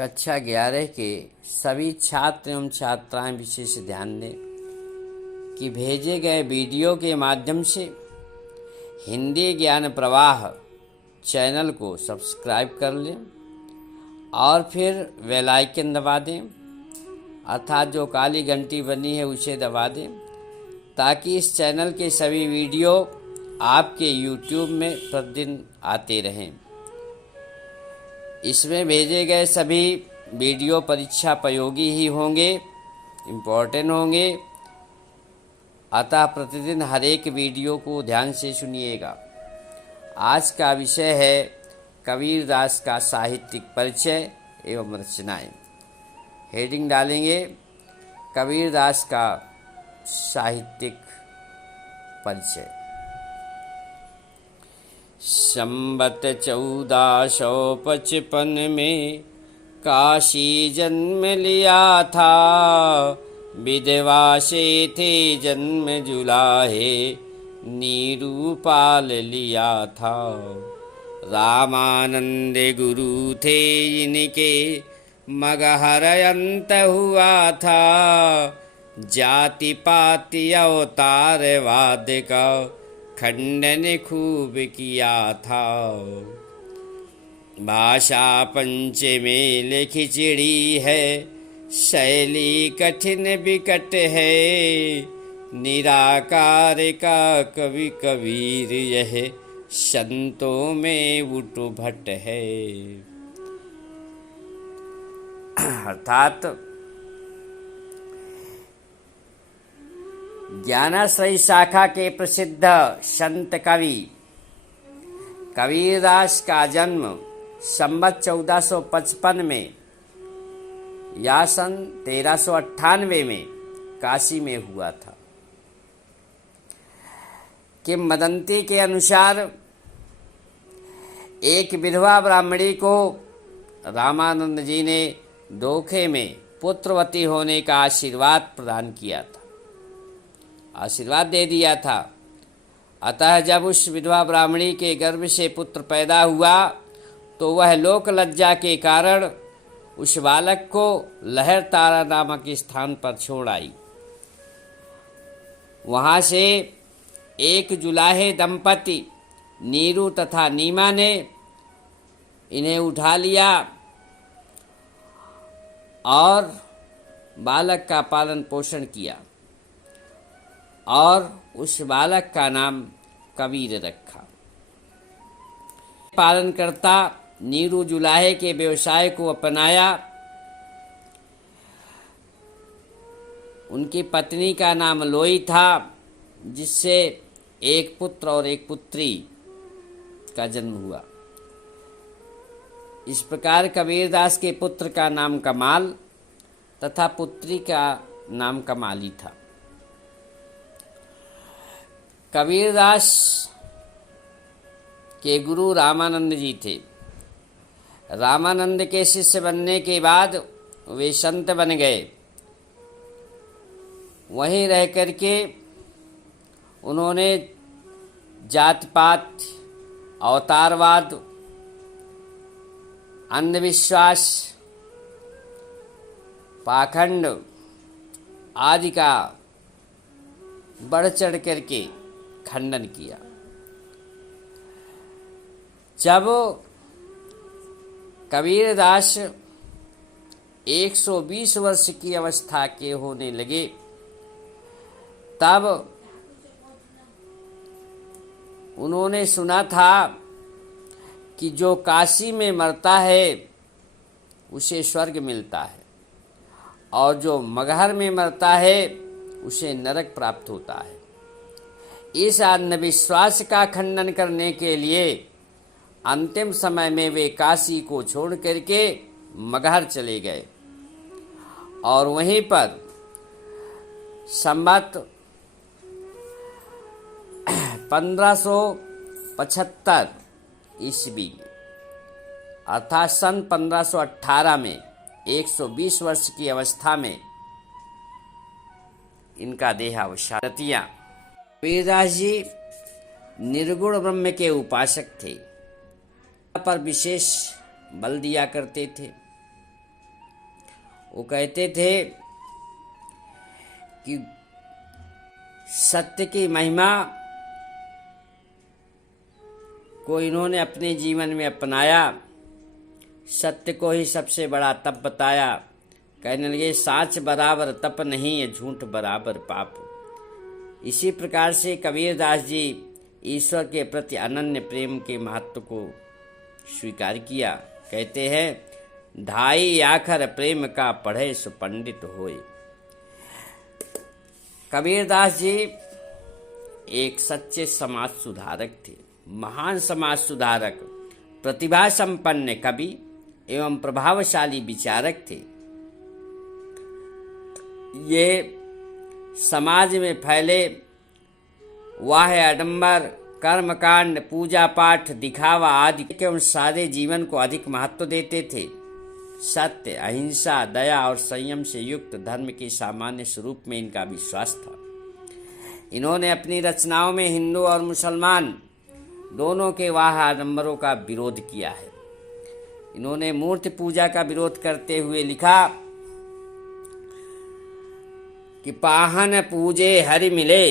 कक्षा 11 के सभी छात्र एवं छात्राएं विशेष ध्यान दें कि भेजे गए वीडियो के माध्यम से हिंदी ज्ञान प्रवाह चैनल को सब्सक्राइब कर लें और फिर बेल आइकन दबा दें, अर्थात जो काली घंटी बनी है उसे दबा दें, ताकि इस चैनल के सभी वीडियो आपके YouTube में प्रतिदिन आते रहें। इसमें भेजे गए सभी वीडियो परीक्षा प्रयोगी ही होंगे, इम्पोर्टेंट होंगे, अतः प्रतिदिन हर एक वीडियो को ध्यान से सुनिएगा। आज का विषय है कबीरदास का साहित्यिक परिचय एवं रचनाएं। हेडिंग डालेंगे कबीरदास का साहित्यिक परिचय। संवत 1455 में काशी जन्म लिया था, विधवा से थे जन्म जुलाहे, नीरू पाल लिया था। रामानंद गुरु थे इनके, मगहर अंत हुआ था, जाति पाति अवतारवाद का खंडन खूब किया था। भाषा पंचमेल खिचड़ी है, शैली कठिन विकट है, निराकार का कवि कबीर यह संतों में उठ भट है। अर्थात ज्ञानाश्रयी शाखा के प्रसिद्ध संत कवि कबीरदास का जन्म संवत 1455 में या सन 1398 में काशी में हुआ था। किंवदंती के अनुसार एक विधवा ब्राह्मणी को रामानंद जी ने धोखे में पुत्रवती होने का आशीर्वाद प्रदान किया था, आशीर्वाद दे दिया था। अतः जब उस विधवा ब्राह्मणी के गर्भ से पुत्र पैदा हुआ तो वह लोक लज्जा के कारण उस बालक को लहर तारा नामक स्थान पर छोड़ आई। वहां से एक जुलाहे दंपति नीरू तथा नीमा ने इन्हें उठा लिया और बालक का पालन पोषण किया और उस बालक का नाम कबीर रखा। पालनकर्ता नीरू जुलाहे के व्यवसाय को अपनाया। उनकी पत्नी का नाम लोई था, जिससे एक पुत्र और एक पुत्री का जन्म हुआ। इस प्रकार कबीरदास के पुत्र का नाम कमाल तथा पुत्री का नाम कमाली था। कबीरदास के गुरु रामानंद जी थे। रामानंद के शिष्य बनने के बाद वे संत बन गए। वहीं रह करके उन्होंने जात पात, अवतारवाद, अंधविश्वास, पाखंड आदि का बढ़ चढ़ करके खंडन किया। जब कबीरदास 120 वर्ष की अवस्था के होने लगे, तब उन्होंने सुना था कि जो काशी में मरता है उसे स्वर्ग मिलता है और जो मगहर में मरता है उसे नरक प्राप्त होता है। इस अंधविश्वास का खंडन करने के लिए अंतिम समय में वे काशी को छोड़ करके मगहर चले गए और वहीं पर संवत 1575 ईस्वी अर्थात सन 1518 में 120 वर्ष की अवस्था में इनका देहावसान। कबीरदास जी निर्गुण ब्रह्म के उपासक थे, पर विशेष बल दिया करते थे। वो कहते थे कि सत्य की महिमा को इन्होंने अपने जीवन में अपनाया, सत्य को ही सबसे बड़ा तप बताया। कहने लगे साच बराबर तप नहीं है, झूठ बराबर पाप। इसी प्रकार से कबीरदास जी ईश्वर के प्रति अनन्य प्रेम के महत्व को स्वीकार किया। कहते हैं ढाई आखर प्रेम का पढ़े सो पंडित होए। कबीरदास जी एक सच्चे समाज सुधारक थे, महान समाज सुधारक, प्रतिभा संपन्न कवि एवं प्रभावशाली विचारक थे। ये समाज में फैले वाह आडंबर, कर्मकांड, पूजा पाठ, दिखावा आदि के सादे जीवन को अधिक महत्व देते थे। सत्य, अहिंसा, दया और संयम से युक्त धर्म के सामान्य स्वरूप में इनका विश्वास था। इन्होंने अपनी रचनाओं में हिंदू और मुसलमान दोनों के वाह आडंबरों का विरोध किया है। इन्होंने मूर्ति पूजा का विरोध करते हुए लिखा कि पाहन पूजे हरि मिले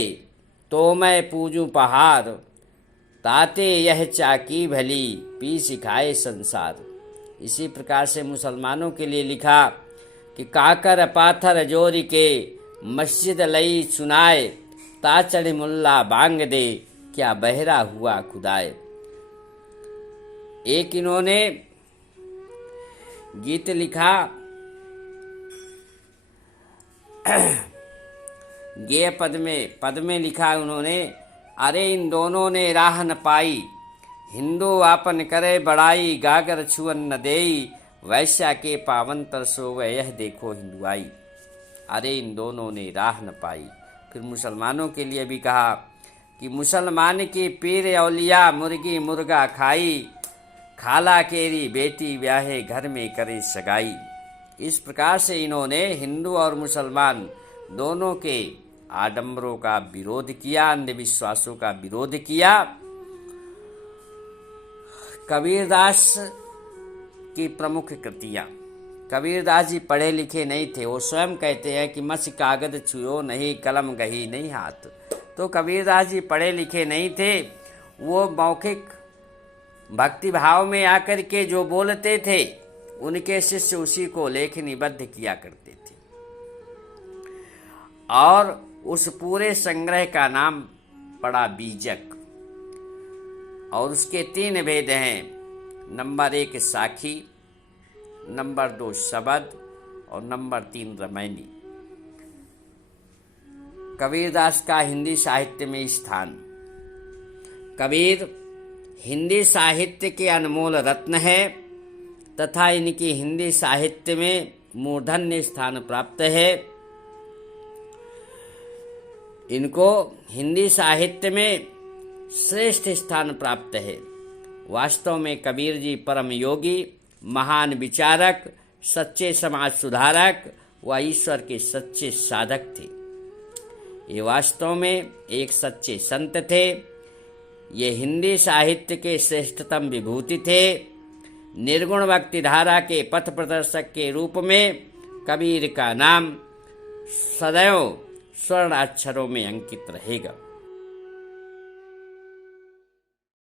तो मैं पूजूं पहाड़, ताते यह चाकी भली पी सिखाए संसार। इसी प्रकार से मुसलमानों के लिए लिखा कि काकर पाथर जोरी के मस्जिद लई सुनाए, ताचड़ मुल्ला बांग दे क्या बहरा हुआ खुदाए। एक इन्होंने गीत लिखा गे पद में लिखा उन्होंने, अरे इन दोनों ने राह न पाई, हिंदू आपन करे बड़ाई, गागर छुअन न देई, वैश्या के पावन तरसो वह यह देखो हिंदुआई। अरे इन दोनों ने राह न पाई। फिर मुसलमानों के लिए भी कहा कि मुसलमान की पीर औलिया मुर्गी मुर्गा खाई, खाला केरी बेटी ब्याहे घर में करे सगाई। इस प्रकार से इन्होंने हिंदू और मुसलमान दोनों के आडंबरों का विरोध किया, अंधविश्वासों का विरोध किया। कबीरदास की प्रमुख कृतियां। कबीरदास जी पढ़े लिखे नहीं थे। वो स्वयं कहते हैं कि मस कागज छुओ नहीं, कलम गही नहीं हाथ। तो कबीरदास जी पढ़े लिखे नहीं थे। वो मौखिक भक्ति भाव में आकर के जो बोलते थे, उनके शिष्य उसी को लेखनीबद्ध किया करते थे। और उस पूरे संग्रह का नाम पड़ा बीजक। और उसके 3 भेद हैं। नंबर 1 साखी, नंबर 2 शबद और नंबर 3 रमैनी। कबीरदास का हिंदी साहित्य में स्थान। कबीर हिंदी साहित्य के अनमोल रत्न है तथा इनकी हिंदी साहित्य में मूर्धन्य स्थान प्राप्त है। इनको हिंदी साहित्य में श्रेष्ठ स्थान प्राप्त है। वास्तव में कबीर जी परम योगी, महान विचारक, सच्चे समाज सुधारक व ईश्वर के सच्चे साधक थे। ये वास्तव में एक सच्चे संत थे। ये हिंदी साहित्य के श्रेष्ठतम विभूति थे। निर्गुण भक्ति धारा के पथ प्रदर्शक के रूप में कबीर का नाम सदैव स्वर्ण अक्षरों में अंकित रहेगा।